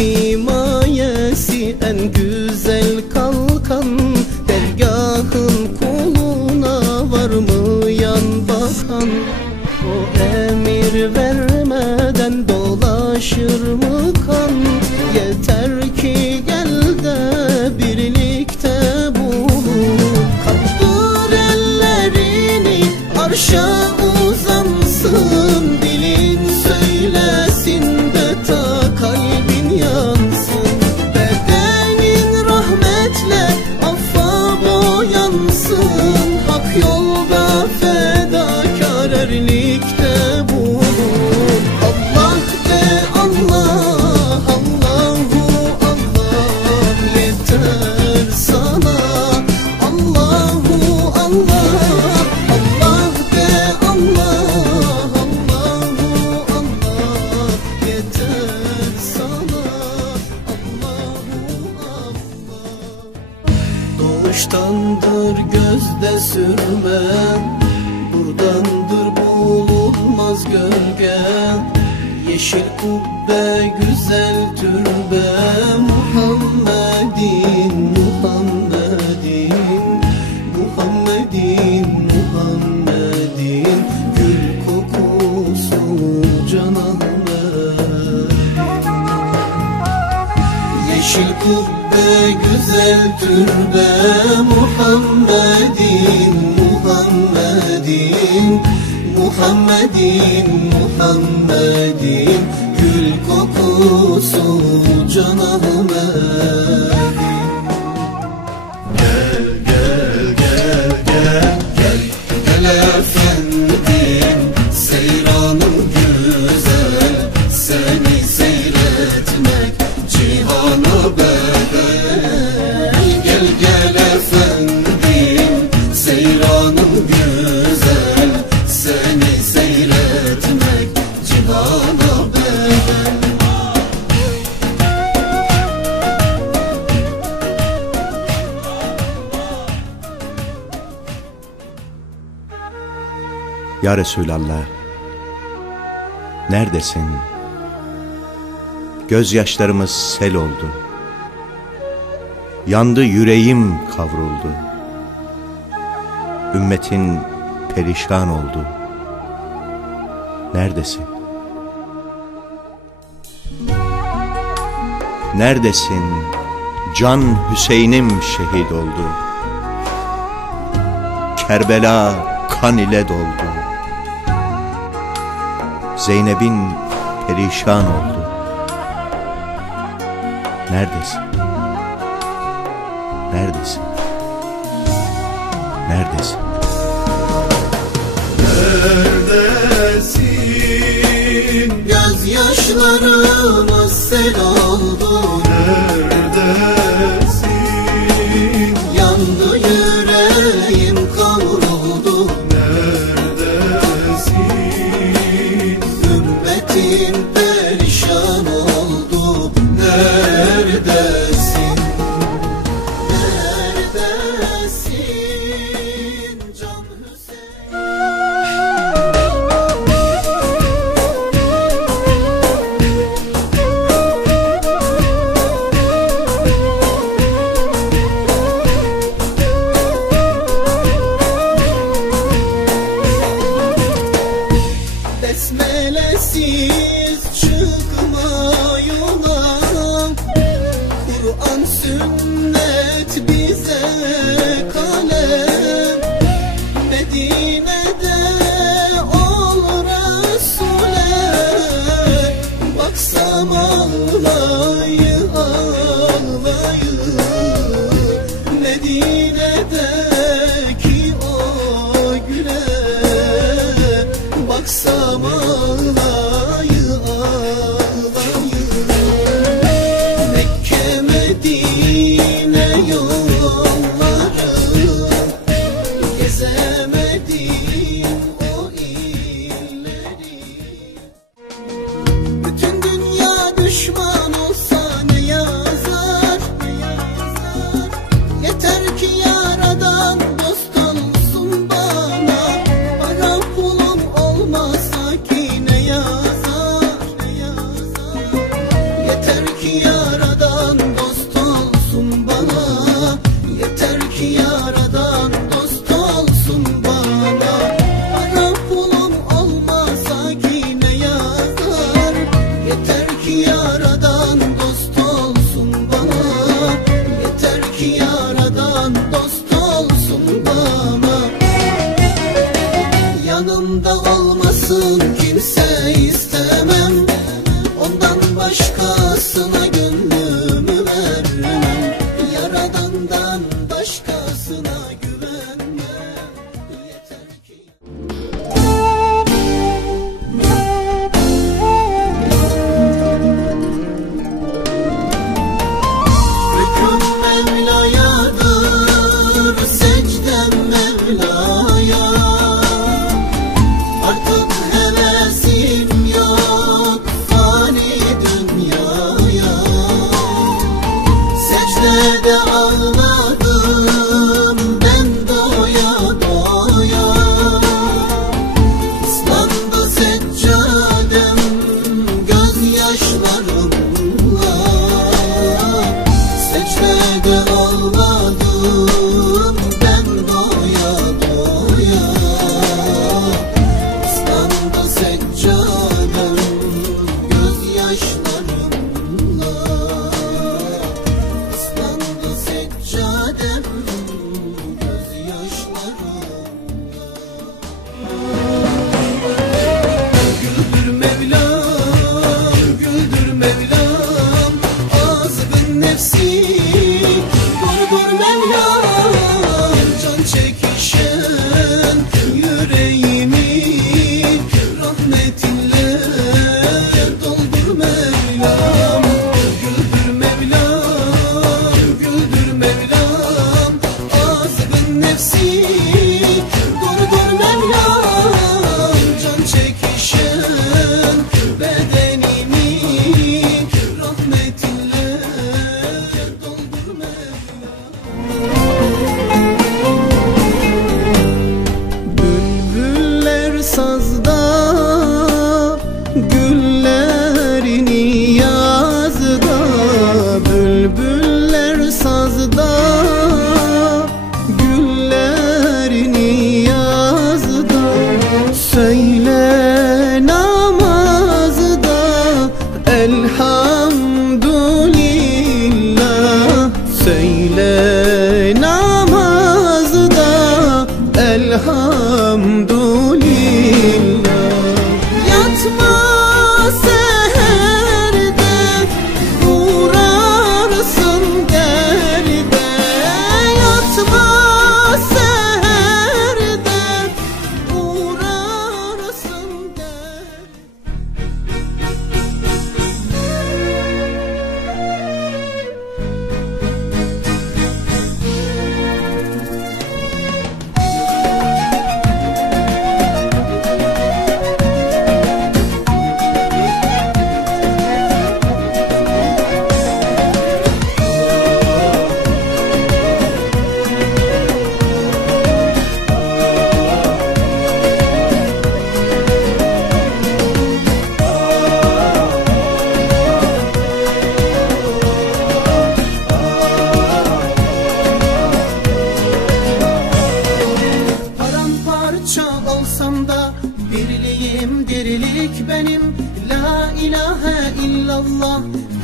You. Bak yolda Muhammed'in Muhammed'in Gül kokusu can Ahmet Ya Resulallah, neredesin? Gözyaşlarımız sel oldu. Yandı yüreğim kavruldu. Ümmetin perişan oldu. Neredesin? Neredesin? Can Hüseyin'im şehit oldu. Kerbela kan ile doldu. Zeynep'in perişan oldu. Neredesin? Neredesin? Neredesin? Neredesin? Gözyaşlarıma sel oldu. Neredesin?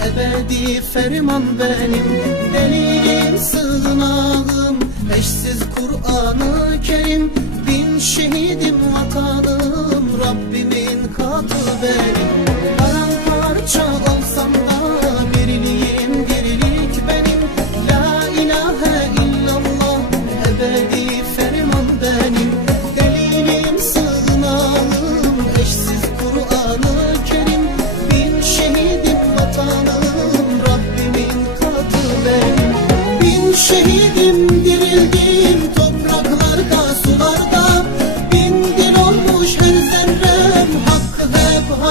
Ebedi ferman benim Delilim sığınağım. Eşsiz Kur'an-ı Kerim Bin şehidim vatanım. Rabbimin katı benim. Paramparça olsam da Birliğim dirilik benim. La ilahe illallah Ebedi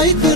like this.